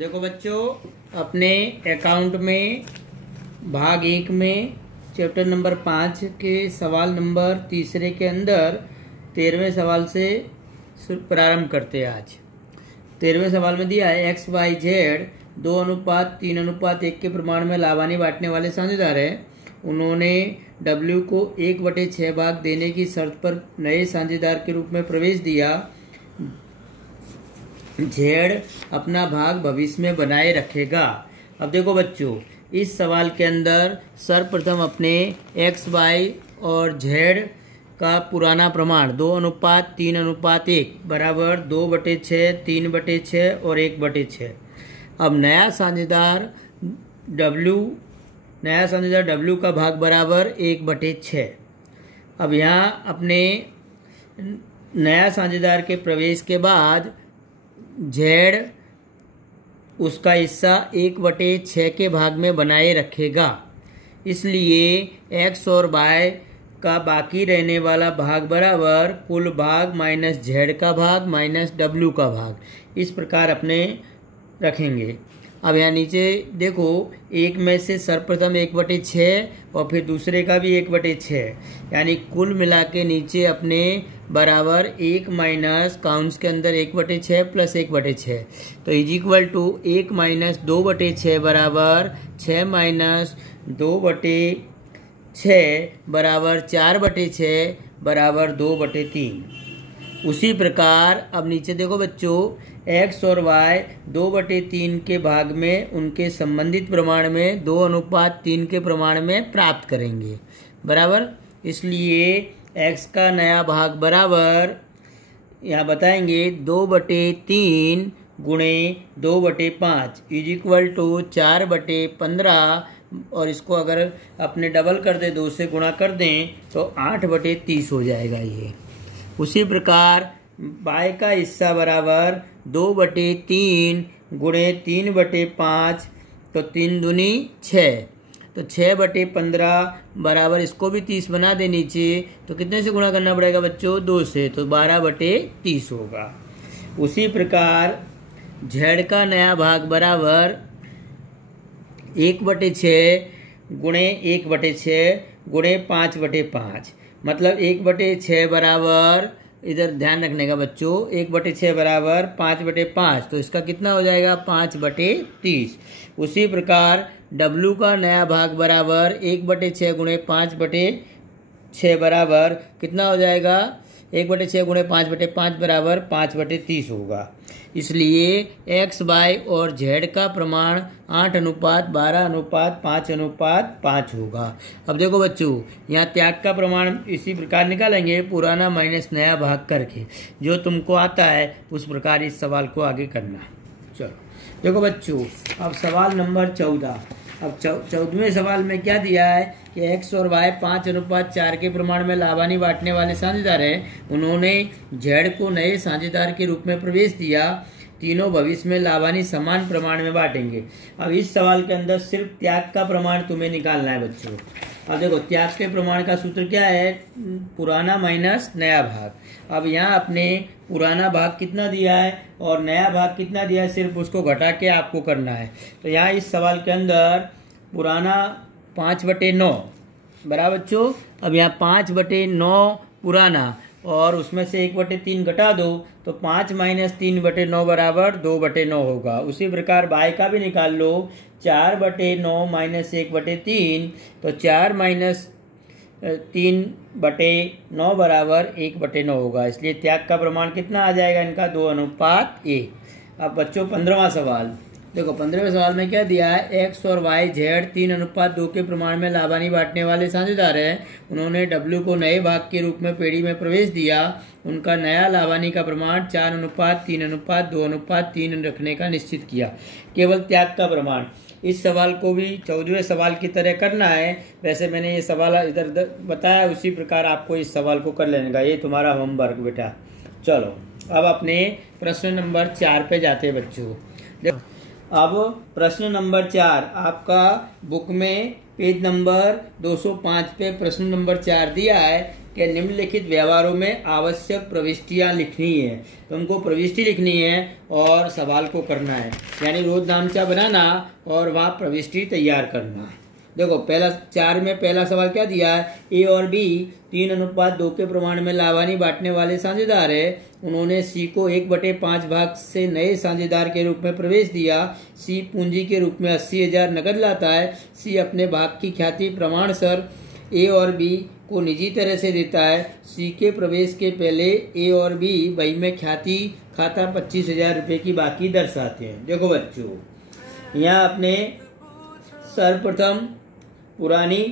देखो बच्चों, अपने अकाउंट में भाग 1 में चैप्टर नंबर 5 के सवाल नंबर 3 के अंदर 13वें सवाल से प्रारंभ करते हैं। आज 13वें सवाल में दिया है एक्स वाई जेड 2:3:1 के प्रमाण में लाभानी बांटने वाले साझेदार हैं। उन्होंने डब्ल्यू को 1/6 भाग देने की शर्त पर नए साझेदार के रूप में प्रवेश दिया। जेड अपना भाग भविष्य में बनाए रखेगा। अब देखो बच्चों, इस सवाल के अंदर सर्वप्रथम अपने एक्स वाई और जेड का पुराना प्रमाण 2:3:1 बराबर 2/6, 3/6 और 1/6। अब नया साझेदार डब्ल्यू का भाग बराबर 1/6। अब यहाँ अपने नया साझेदार के प्रवेश के बाद जेड उसका हिस्सा 1/6 के भाग में बनाए रखेगा। इसलिए एक्स और वाई का बाकी रहने वाला भाग बराबर कुल भाग माइनस जेड का भाग माइनस डब्ल्यू का भाग, इस प्रकार अपने रखेंगे। अब यहाँ नीचे देखो, एक में से सर्वप्रथम 1/6 और फिर दूसरे का भी 1/6, यानी कुल मिला के नीचे अपने बराबर 1 माइनस काउंट्स के अंदर 1/6 प्लस 1/6, तो इज इक्वल टू 1 माइनस 2/6 बराबर 6 माइनस 2/6 बराबर 4/6 बराबर 2/3। उसी प्रकार अब नीचे देखो बच्चों, एक्स और वाई 2/3 के भाग में उनके संबंधित प्रमाण में 2:3 के प्रमाण में प्राप्त करेंगे, बराबर। इसलिए एक्स का नया भाग बराबर यहाँ बताएंगे 2/3 गुणे 2/5 इज इक्वल टू 4/15, और इसको अगर अपने डबल कर दे, 2 से गुणा कर दें तो 8/30 हो जाएगा ये। उसी प्रकार वाई का हिस्सा बराबर 2/3 गुणे 3/5, तो 3 दूनी 6, तो 6/15 बराबर इसको भी 30 बना दे नीचे, तो कितने से गुणा करना पड़ेगा बच्चों? 2 से, तो 12/30 होगा। उसी प्रकार जेड का नया भाग बराबर 1/6 गुणे 1/6 गुणे 5/5, मतलब 1/6 बराबर, इधर ध्यान रखने का बच्चों, 1/6 बराबर 5/5, तो इसका कितना हो जाएगा? 5/30। उसी प्रकार डब्ल्यू का नया भाग बराबर 1/6 गुणे 5/6 बराबर कितना हो जाएगा? 1/6 गुणे 5/5 बराबर 5/30 होगा। इसलिए एक्स वाई और जेड का प्रमाण 8:12:5:5 होगा। अब देखो बच्चों, यहाँ त्याग का प्रमाण इसी प्रकार निकालेंगे, पुराना माइनस नया भाग करके। जो तुमको आता है उस प्रकार इस सवाल को आगे करना। चलो देखो बच्चों, अब सवाल नंबर 14। अब 14वें सवाल में क्या दिया है कि एक्स और वाई 5:4 के प्रमाण में लाभानी बांटने वाले साझेदार हैं। उन्होंने जेड को नए साझेदार के रूप में प्रवेश दिया। तीनों भविष्य में लाभानी समान प्रमाण में बांटेंगे। अब इस सवाल के अंदर सिर्फ त्याग का प्रमाण तुम्हें निकालना है बच्चों। अब देखो, त्याग के प्रमाण का सूत्र क्या है? पुराना माइनस नया भाग। अब यहाँ अपने पुराना भाग कितना दिया है और नया भाग कितना दिया है, सिर्फ उसको घटा के आपको करना है। तो यहाँ इस सवाल के अंदर पुराना 5/9 बराबर बच्चों। अब यहाँ 5/9 पुराना, और उसमें से 1/3 घटा दो, तो 5 माइनस 3/9 बराबर 2/9 होगा। उसी प्रकार बाई का भी निकाल लो, 4/9 माइनस 1/3, तो 4 माइनस 3/9 बराबर 1/9 होगा। इसलिए त्याग का प्रमाण कितना आ जाएगा इनका? 2:1। अब बच्चों 15वां सवाल देखो, 15वें सवाल में क्या दिया है? एक्स और वाई जेड 3:2 के प्रमाण में लाभानी बांटने वाले साझेदार हैं। उन्होंने डब्ल्यू को नए भाग के रूप में पेड़ी में प्रवेश दिया। उनका नया लाभानी का प्रमाण 4:3:2:3 रखने का निश्चित किया। केवल त्याग का प्रमाण। इस सवाल को भी 14वें सवाल की तरह करना है। वैसे मैंने ये सवाल इधर बताया, उसी प्रकार आपको इस सवाल को कर लेने का। ये तुम्हारा होमवर्क बेटा। चलो अब अपने प्रश्न नंबर 4 पे जाते हैं बच्चों। देखो, अब प्रश्न नंबर 4 आपका बुक में पेज नंबर 205 पे प्रश्न नंबर 4 दिया है कि निम्नलिखित व्यवहारों में आवश्यक प्रविष्टियां लिखनी है। तो हमको प्रविष्टि लिखनी है और सवाल को करना है, यानी रोजनामचा बनाना और वहाँ प्रविष्टि तैयार करना। देखो पहला 4 में पहला सवाल क्या दिया है, ए और बी 3:2 के प्रमाण में लाभानी बांटने वाले साझेदार है। उन्होंने सी को 1/5 भाग से नए साझेदार के रूप में प्रवेश दिया। सी पूंजी के रूप में 80,000 नकद लाता है। सी अपने भाग की ख्याति प्रमाणसर ए और बी को निजी तरह से देता है। सी के प्रवेश के पहले ए और बी बही में ख्याति खाता 25,000 रुपये की बाकी दर्शाते हैं। देखो बच्चों, यहाँ अपने सर्वप्रथम पुरानी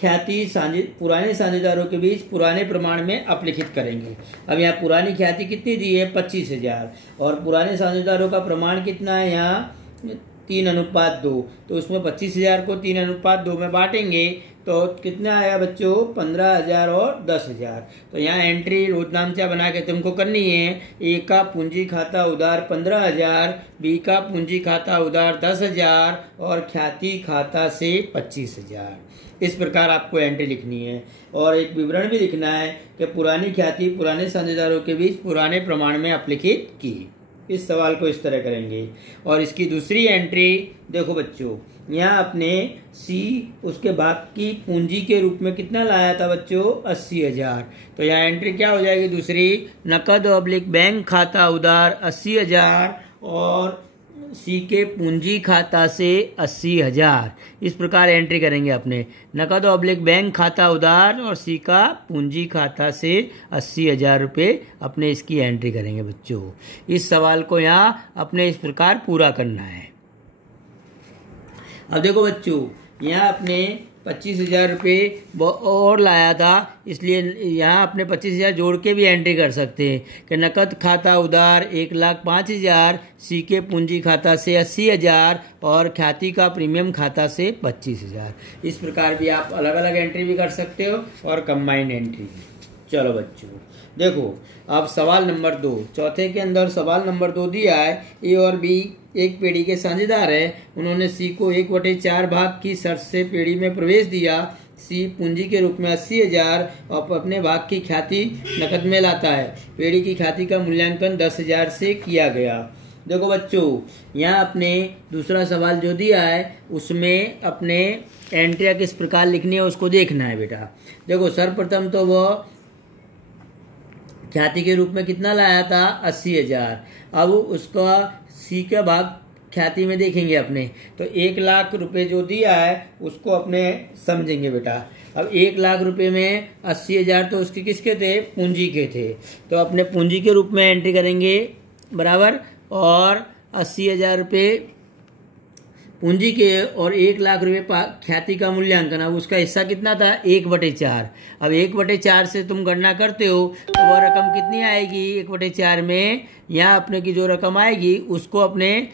ख्याति पुराने साझेदारों के बीच पुराने प्रमाण में अपलिखित करेंगे। अब यहाँ पुरानी ख्याति कितनी दी है, 25,000, और पुराने साझेदारों का प्रमाण कितना है यहाँ 3:2। तो उसमें 25,000 को 3:2 में बांटेंगे तो कितना आया बच्चों, 15,000 और 10,000। तो यहाँ एंट्री रोजनामचा बना के तुमको करनी है। ए का पूंजी खाता उधार 15,000, बी का पूंजी खाता उधार 10,000 और ख्याति खाता से 25,000। इस प्रकार आपको एंट्री लिखनी है और एक विवरण भी लिखना है कि पुरानी ख्याति पुराने साझेदारों के बीच पुराने प्रमाण में अपलिखित की। इस सवाल को इस तरह करेंगे। और इसकी दूसरी एंट्री देखो बच्चों, यहाँ अपने सी उसके भाग की पूंजी के रूप में कितना लाया था बच्चों, 80,000। तो यहाँ एंट्री क्या हो जाएगी दूसरी, नकद ऑब्लिक बैंक खाता उधार 80,000 और सी के पूंजी खाता से 80,000। इस प्रकार एंट्री करेंगे अपने, नकद ऑब्लिक बैंक खाता उधार और सी का पूंजी खाता से 80,000 रुपये अपने इसकी एंट्री करेंगे बच्चों। इस सवाल को यहाँ अपने इस प्रकार पूरा करना है। अब देखो बच्चों, यहाँ अपने 25,000 रुपये और लाया था, इसलिए यहाँ अपने 25,000 जोड़ के भी एंट्री कर सकते हैं कि नकद खाता उधार 1,05,000, सी के पूंजी खाता से 80,000 और ख्याति का प्रीमियम खाता से 25,000। इस प्रकार भी आप अलग अलग एंट्री भी कर सकते हो और कंबाइंड एंट्री भी। चलो बच्चों देखो, अब सवाल नंबर 2, चौथे के अंदर सवाल नंबर 2 दिया है। ए और बी एक पेड़ी के साझेदार है। उन्होंने सी को 1/4 भाग की शर्त से पेड़ी में प्रवेश दिया। सी पूंजी के रूप में 80,000 और अपने भाग की ख्याति नकद में लाता है। पेड़ी की ख्याति का मूल्यांकन 10,000 से किया गया। देखो बच्चों, यहाँ अपने दूसरा सवाल जो दिया है उसमें अपने एंट्रियाँ किस प्रकार लिखनी है उसको देखना है बेटा। देखो सर्वप्रथम तो वो ख्याति के रूप में कितना लाया था, 80,000। अब उसका सी का भाग ख्याति में देखेंगे अपने, तो 1,00,000 रुपये जो दिया है उसको अपने समझेंगे बेटा। अब 1,00,000 रुपये में 80,000 तो उसके किसके थे, पूंजी के थे। तो अपने पूंजी के रूप में एंट्री करेंगे बराबर, और 80,000 रुपये पूंजी के और 1,00,000 रुपये ख्याति का मूल्यांकन। अब उसका हिस्सा कितना था, 1/4। अब 1/4 से तुम गणना करते हो तो वह रकम कितनी आएगी 1/4 में, यहाँ अपने की जो रकम आएगी उसको अपने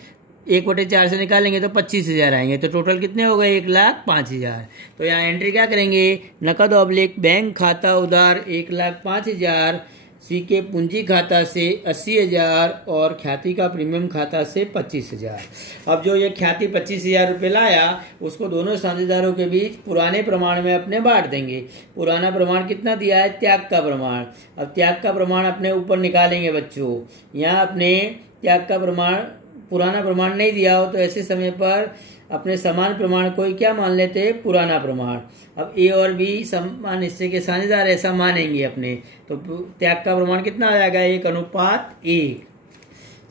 1/4 से निकालेंगे तो 25,000 आएंगे। तो टोटल कितने हो गए, 1,05,000। तो यहाँ एंट्री क्या करेंगे, नकद ऑब्लिक बैंक खाता उधार 1,05,000, सी के पूंजी खाता से 80,000 और ख्याति का प्रीमियम खाता से 25,000। अब जो ये ख्याति 25,000 रुपये लाया उसको दोनों साझेदारों के बीच पुराने प्रमाण में अपने बांट देंगे। पुराना प्रमाण कितना दिया है, त्याग का प्रमाण। अब त्याग का प्रमाण अपने ऊपर निकालेंगे बच्चों। यहाँ अपने त्याग का प्रमाण, पुराना प्रमाण नहीं दिया हो तो ऐसे समय पर अपने समान प्रमाण को ही क्या मान लेते हैं, पुराना प्रमाण। अब ए और बी समान हिस्से के साझेदार ऐसा मानेंगे अपने, तो त्याग का प्रमाण कितना आ जाएगा, 1:1।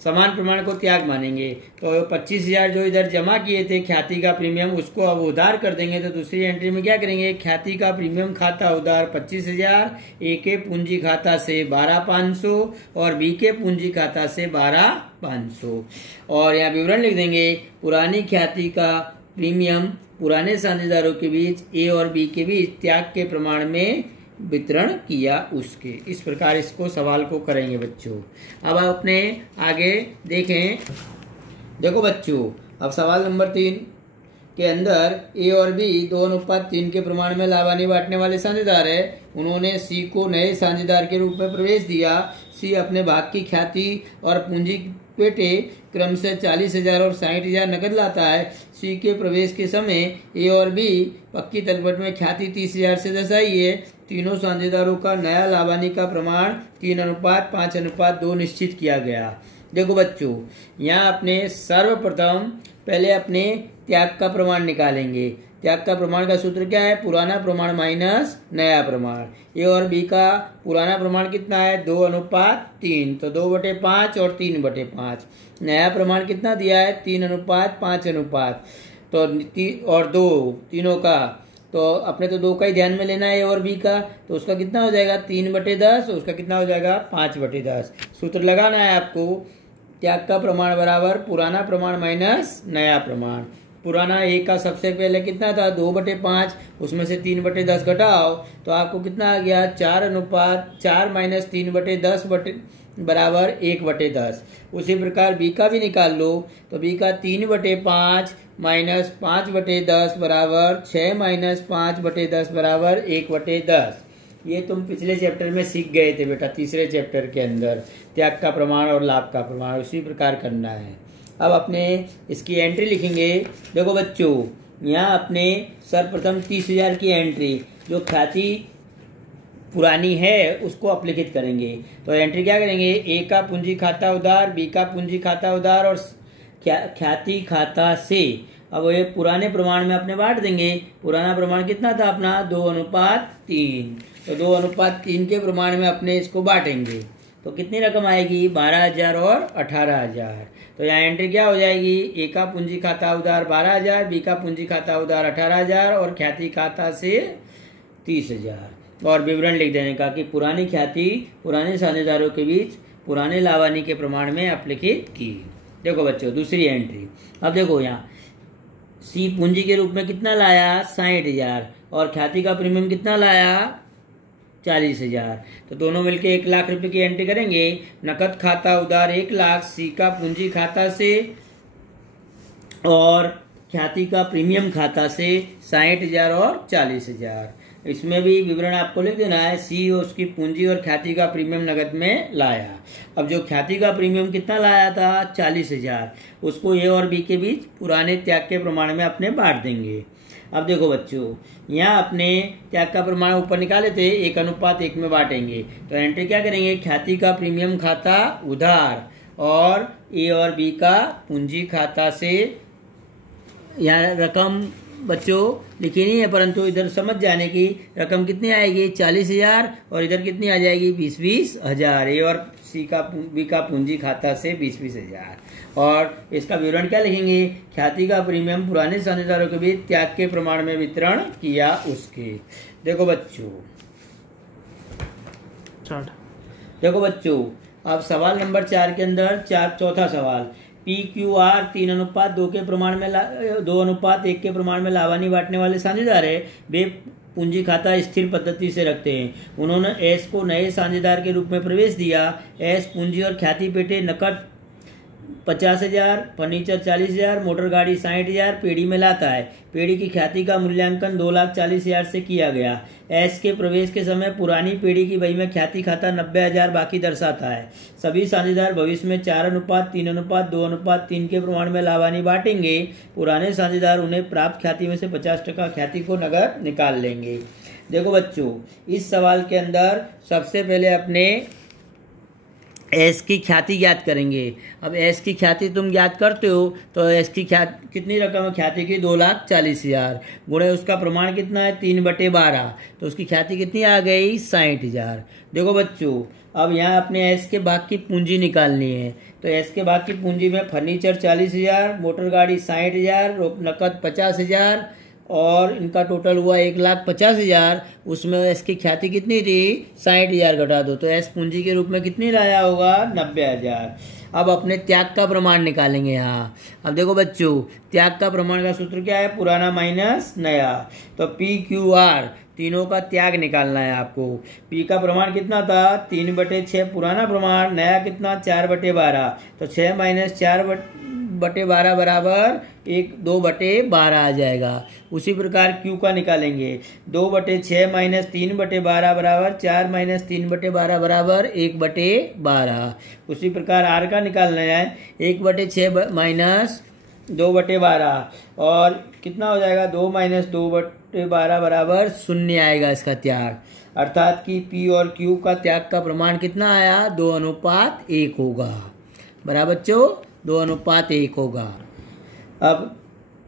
समान प्रमाण को त्याग मानेंगे। तो 25,000 जो इधर जमा किए थे ख्याति का प्रीमियम उसको अब उधार कर देंगे। तो दूसरी एंट्री में क्या करेंगे, ख्याति का प्रीमियम खाता उधार 25,000, ए के पूंजी खाता से 12,500 और बी के पूंजी खाता से 12,500। और यहाँ विवरण लिख देंगे, पुरानी ख्याति का प्रीमियम पुराने साझेदारों के बीच ए और बी के बीच त्याग के प्रमाण में वितरण किया उसके। इस प्रकार इसको सवाल को करेंगे बच्चों। अब आप अपने आगे देखें। देखो बच्चों, अब सवाल नंबर 3 के अंदर ए और बी 2:3 के प्रमाण में लाभानी बांटने वाले साझेदार है। उन्होंने सी को नए साझेदार के रूप में प्रवेश दिया। सी अपने भाग की ख्याति और पूंजी पेटे क्रमशः 40,000 और 60,000 नकद लाता है। सी के प्रवेश के समय ए और बी पक्की तलपट में ख्याति 30,000 से दर्शाई है। तीनों साझेदारों का नया लाभानी का प्रमाण 3:5:2 निश्चित किया गया। देखो बच्चों, यहाँ अपने सर्वप्रथम पहले अपने त्याग का प्रमाण निकालेंगे। त्याग का प्रमाण का सूत्र क्या है? पुराना प्रमाण माइनस नया प्रमाण। ए और बी का पुराना प्रमाण कितना है? 2:3, तो 2/5 और 3/5। नया प्रमाण कितना दिया है? 3:5:5। तो और 2 तीनों का, तो अपने तो 2 का ही ध्यान में लेना है ए और बी का, तो उसका कितना हो जाएगा? 3/10, और उसका कितना हो जाएगा? 5/10। सूत्र लगाना है आपको, त्याग का प्रमाण बराबर पुराना प्रमाण माइनस नया प्रमाण। पुराना ए का सबसे पहले कितना था? 2/5, उसमें से 3/10 घटाओ तो आपको कितना आ गया? 4:4 माइनस 3/10 बराबर 1/10। उसी प्रकार बी का भी निकाल लो, तो बी का 3/5 माइनस 5/10 बराबर 6 माइनस 5/10 बराबर 1/10। ये तुम पिछले चैप्टर में सीख गए थे बेटा, तीसरे चैप्टर के अंदर त्याग का प्रमाण और लाभ का प्रमाण उसी प्रकार करना है। अब अपने इसकी एंट्री लिखेंगे। देखो बच्चों, यहाँ अपने सर्वप्रथम 30,000 की एंट्री जो ख्याति पुरानी है उसको अपलिखित करेंगे। तो एंट्री क्या करेंगे? ए का पूंजी खाता उधार, बी का पूंजी खाता उधार और ख्याति खाता से। अब ये पुराने प्रमाण में अपने बांट देंगे। पुराना प्रमाण कितना था अपना? 2:3। तो 2:3 के प्रमाण में अपने इसको बांटेंगे तो कितनी रकम आएगी? 12,000 और 18,000। तो यहाँ एंट्री क्या हो जाएगी? ए का पूंजी खाता उधार 12,000, बी का पूंजी खाता उधार 18,000 और ख्याति खाता से 30,000। और विवरण लिख देने का कि पुरानी ख्याति पुराने साझेदारों के बीच पुराने लाभानी के प्रमाण में अपलिखित की। देखो बच्चों, दूसरी एंट्री। अब देखो यहाँ सी पूंजी के रूप में कितना लाया? 60,000 और ख्याति का प्रीमियम कितना लाया? 40,000। तो दोनों मिलके 1 लाख रुपए की एंट्री करेंगे। नकद खाता उधार 1 लाख, सी का पूंजी खाता से और ख्याति का प्रीमियम खाता से 60,000 और 40,000। इसमें भी विवरण आपको लिख देना है। सी उसकी पूंजी और ख्याति का प्रीमियम नगद में लाया। अब जो ख्याति का प्रीमियम कितना लाया था? 40,000, उसको ए और बी के बीच पुराने त्याग के प्रमाण में अपने बांट देंगे। अब देखो बच्चों, यहाँ अपने त्याग का प्रमाण ऊपर निकाले थे, 1:1 में बांटेंगे। तो एंट्री क्या करेंगे? ख्याति का प्रीमियम खाता उधार और ए और बी का पूंजी खाता से। यहाँ रकम बच्चों लिखी नहीं है, परंतु इधर समझ जाने की रकम कितनी आएगी? 40,000 और इधर कितनी आ जाएगी? 20-20 हजार। ए और सी का बी का पूंजी खाता से 20-20 हजार। और इसका विवरण क्या लिखेंगे? ख्याति का प्रीमियम पुराने साझेदारों के बीच त्याग के प्रमाण में वितरण किया उसके। देखो बच्चों, अब सवाल नंबर 4 के अंदर चौथा सवाल, PQR 3:2 के प्रमाण में 2:1 के प्रमाण में लाभानी बांटने वाले साझेदार है। वे पूंजी खाता स्थिर पद्धति से रखते हैं। उन्होंने एस को नए साझेदार के रूप में प्रवेश दिया। एस पूंजी और ख्याति पेटे नकद 50,000, फर्नीचर 40,000, मोटर गाड़ी 60,000 पेड़ी में लाता है। पेड़ी की ख्याति का मूल्यांकन 2,40,000 से किया गया। एस के प्रवेश के समय पुरानी पेड़ी की बही में ख्याति खाता 90,000 बाकी दर्शाता है। सभी साझेदार भविष्य में 4:3:2:3 के प्रमाण में लाभानी बांटेंगे। पुराने साझेदार उन्हें प्राप्त ख्याति में से 50% ख्याति को नगद निकाल लेंगे। देखो बच्चों, इस सवाल के अंदर सबसे पहले अपने एस की ख्याति ज्ञात करेंगे। अब एस की ख्याति तुम ज्ञात करते हो तो एस की ख्याति कितनी रकम है? ख्याति की 2,40,000 गुणे उसका प्रमाण कितना है? 3/12, तो उसकी ख्याति कितनी आ गई? 60,000। देखो बच्चों, अब यहाँ अपने एस के भाग की पूंजी निकालनी है। तो एस के भाग की पूंजी में फर्नीचर 40,000, मोटर गाड़ी 60,000, नकद 50,000 और इनका टोटल हुआ 1,50,000। उसमें एस की ख्याति कितनी थी? 60,000 घटा दो तो एस पूंजी के रूप में कितनी लाया होगा? 90,000। अब अपने त्याग का प्रमाण निकालेंगे यहाँ। अब देखो बच्चों, त्याग का प्रमाण का सूत्र क्या है? पुराना माइनस नया। तो PQR तीनों का त्याग निकालना है आपको। P का प्रमाण कितना था? 3/6 पुराना प्रमाण, नया कितना? 4/12। तो 6 माइनस 4/12 बराबर 2/12 आ जाएगा। उसी प्रकार Q का निकालेंगे। 2/6 माइनस 3/12 बराबर 4 माइनस 3/12 बराबर 1/12। उसी प्रकार R का निकालना है। 1/6 माइनस 2/12 और कितना हो जाएगा? 2 माइनस 2/12 बराबर 0 आएगा इसका त्याग। अर्थात कि P और Q का त्याग का प्रमाण कितना आया, 2:1 होगा। बराबर बच्चों, 2:1 होगा। अब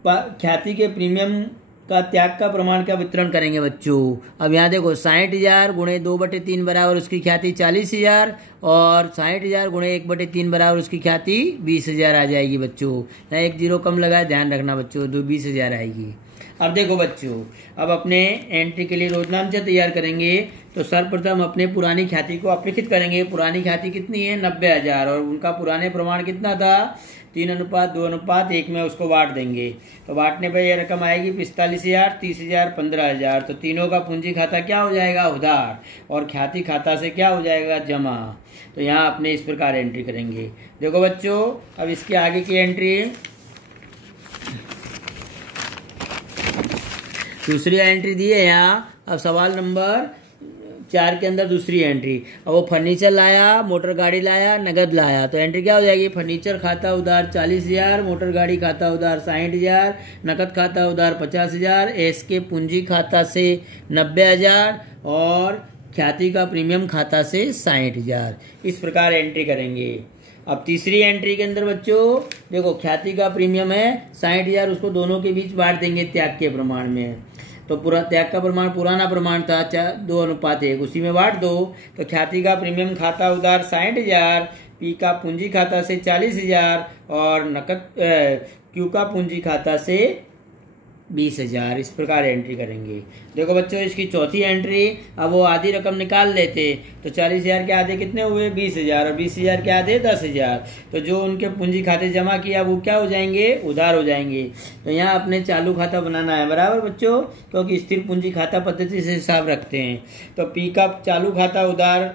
ख्याति के प्रीमियम का त्याग का प्रमाण का वितरण करेंगे बच्चों। अब यहाँ देखो 60,000 गुणे 2/3 बराबर उसकी ख्याति 40,000 और 60,000 गुणे 1/3 बराबर उसकी ख्याति 20,000 आ जाएगी बच्चों। यहाँ एक जीरो कम लगाए, ध्यान रखना बच्चों, 20,000 आएगी। अब देखो बच्चों, अब अपने एंट्री के लिए रोजनामचा तैयार करेंगे। तो सर्वप्रथम अपने पुरानी ख्याति को अपलिखित करेंगे। पुरानी ख्याति कितनी है, 90,000, और उनका पुराने प्रमाण कितना था, 3:2:1 में उसको बांट देंगे। तो बांटने पर यह रकम आएगी 45,000, 30,000, 15,000। तो तीनों का पूंजी खाता क्या हो जाएगा, उधार, और ख्याति खाता से क्या हो जाएगा, जमा। तो यहाँ अपने इस प्रकार एंट्री करेंगे। देखो बच्चों, अब इसके आगे की एंट्री, दूसरी एंट्री दी है यहाँ। अब सवाल नंबर 4 के अंदर दूसरी एंट्री। अब वो फर्नीचर लाया, मोटर गाड़ी लाया, नगद लाया। तो एंट्री क्या हो जाएगी, फर्नीचर खाता उधार 40,000, मोटर गाड़ी खाता उधार 60,000, नकद खाता उधार 50,000, एस के पूंजी खाता से 90,000 और ख्याति का प्रीमियम खाता से 60,000। इस प्रकार एंट्री करेंगे। अब तीसरी एंट्री के अंदर बच्चों देखो, ख्याति का प्रीमियम है 60,000, उसको दोनों के बीच बांट देंगे त्याग के प्रमाण में। तो पूरा त्याग का प्रमाण पुराना प्रमाण था 2:1, उसी में बांट दो। तो ख्याति का प्रीमियम खाता उधार 60,000, पी का पूंजी खाता से 40,000 और नकद क्यू का पूंजी खाता से 20,000। इस प्रकार एंट्री करेंगे। देखो बच्चों, इसकी चौथी एंट्री। अब वो आधी रकम निकाल लेते तो 40,000 के आधे कितने हुए, 20,000, और 20,000 के आधे 10,000। तो जो उनके पूंजी खाते जमा किया वो क्या हो जाएंगे, उधार हो जाएंगे। तो यहाँ अपने चालू खाता बनाना है, बराबर बच्चों, क्योंकि स्थिर पूंजी खाता पद्धति से हिसाब रखते हैं। तो पी का चालू खाता उधार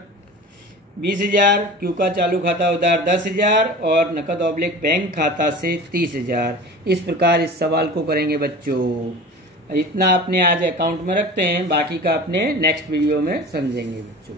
20,000, क्यू का चालू खाता उधार 10,000 और नकद ऑब्लिक बैंक खाता से 30,000। इस प्रकार इस सवाल को करेंगे बच्चों। इतना अपने आज अकाउंट में रखते हैं, बाकी का अपने नेक्स्ट वीडियो में समझेंगे बच्चों।